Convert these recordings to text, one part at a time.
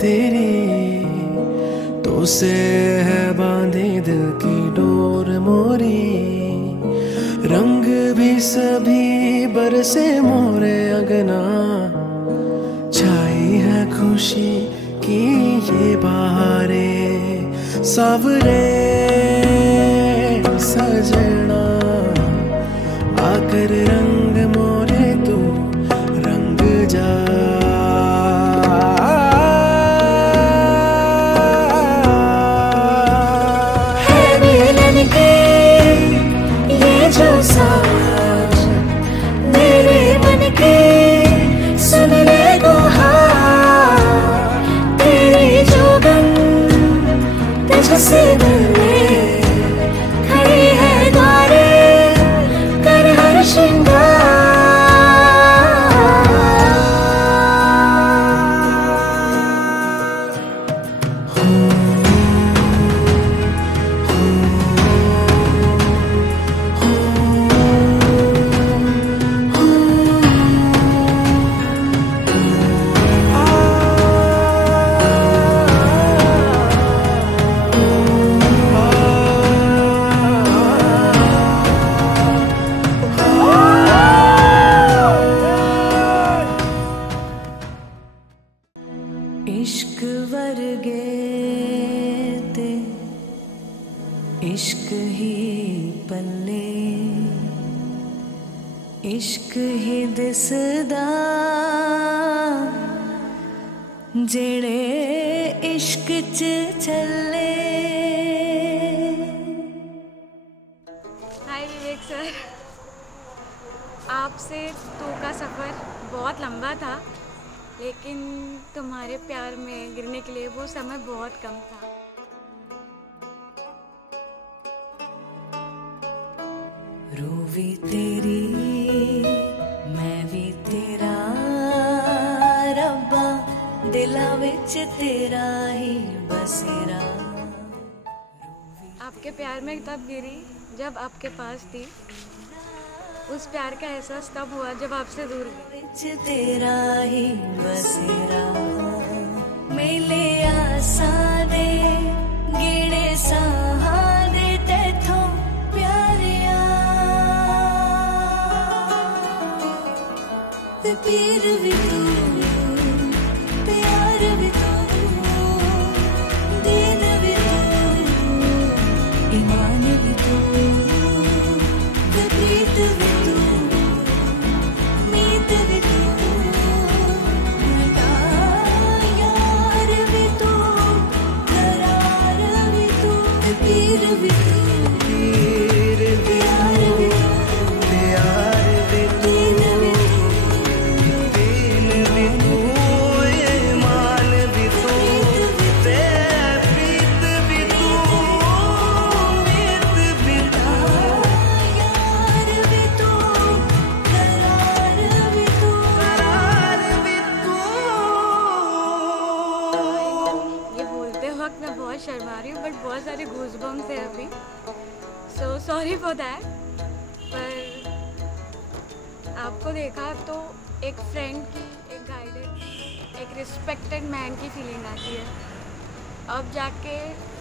तेरी तो से है बांधी दिल की डोर मोरी। रंग भी सभी बरसे मोरे अगना, छाई है खुशी की ये बहारें। सावरे सजना आकर रंग मोरे तू रंग जा। ये जो साज मेरे मन के सुन ले गुहार, तेरी जोगन तुझसे मिलने खड़ी है द्वारे, कर हर श्रृंगार। इश्क वर्गे ते इश्क ही पल्ले, इश्क ही दिसदा जेड़े इश्क च चले। हाय विवेक सर, आपसे तू का सफ़र बहुत लंबा था, लेकिन तुम्हारे प्यार में गिरने के लिए वो समय बहुत कम था। रूह भी तेरी मैं भी तेरा, रब्बा दिला विच तेरा ही बसेरा। आपके प्यार में तब गिरी जब आपके पास थी, उस प्यार का एहसास तब हुआ जब आपसे दूर गई। तेरा ही बसेरा मेले आसा दे गिणे साहा दे तेथों प्यारिया, ते पीर भी तू प्यार भी तू, दीन भी तू ईमान भी तू, ते प्रीत भी तू मीत भी तू, यार भी तू करार भी तू, पीर भी तू पीर भी प्यार भी प्यार भी दीन भी दीन भी तू, ईमान भी तू, ते प्रीत भी तू मीत भी तू। यार भी तू करार भी तू, करार भी तू। ये बोलते वक्त मैं बहुत शर्मा रही हूँ, बट बहुत सारे गूज़बम्स हैं अभी, सो सॉरी फॉर दैट। पर आपको देखा तो एक फ्रेंड की, एक गाइडेड, एक रिस्पेक्टेड मैन की फीलिंग आती है। अब जाके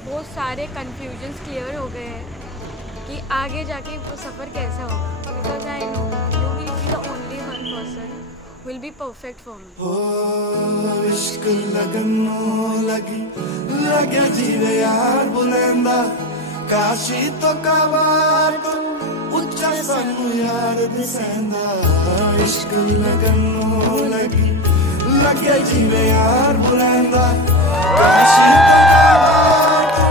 वो सारे कन्फ्यूजन्स क्लियर हो गए हैं कि आगे जाके वो सफ़र कैसा होगा, because I know you will be the only one person will be perfect for me. ओ इश्क लगन लगी लगे जीवे यार बुलंदा, काशी तो काबार तो उच्चा सानू यार दिसेंदा। इश्क लगन लगी लगे जीवे यार बुलंदा, काशी तो काबार तो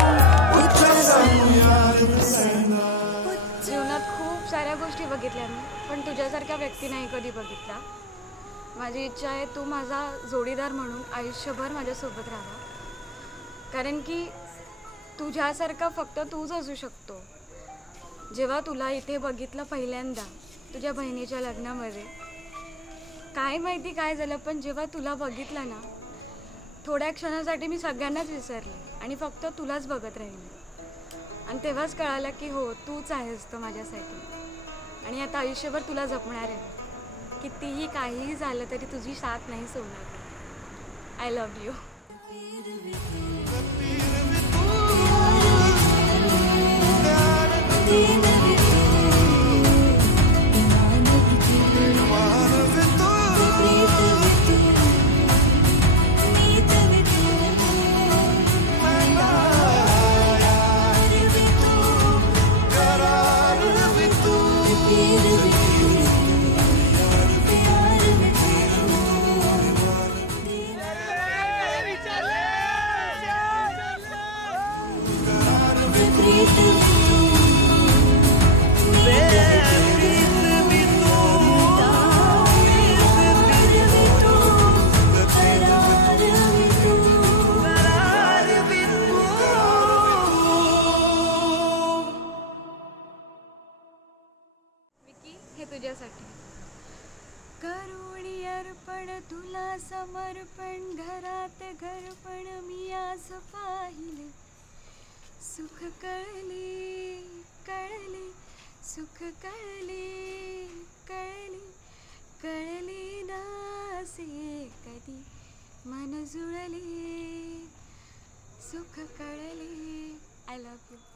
उच्चा सानू यार दिसेंदा। जीवनात खूप साऱ्या गोष्टी बघितल्या मी, पण तुझ्यासारखा व्यक्ती नाही कधी बघितला। माझी इच्छा आहे तू माझा जोडीदार म्हणून आयुष्यभर माझ्यासोबत राहा, कारण की तुझ्यासारखा फक्त तूच असू शकतो। जेव्हा तुला इथे बघितलं पहिल्यांदा तुझ्या बहिणीच्या लग्नामध्ये, काय माहिती काय झालं, पण जेव्हा तुला बघितलं ना, थोड्या क्षणासाठी मी सगळ्यांनाच विसरले आणि फक्त तुलाच बघत राहिले। आणि तेव्हाच कळालं की हो, तूच आहेस तो माझ्यासाठी, आणि आता आयुष्यभर तुला जपणार आहे। कितीही काहीही झालं तरी तुझी साथ नाही सोडणार। I love you. हे तुझ्यासाठी करुणी अर्पण तुला समर्पण घरात घरपण मी आज पाहिले सुख कळले कळले सुख कळले कळले कळले नासे कधी मन जुळले सुख कळले आय लव्ह यू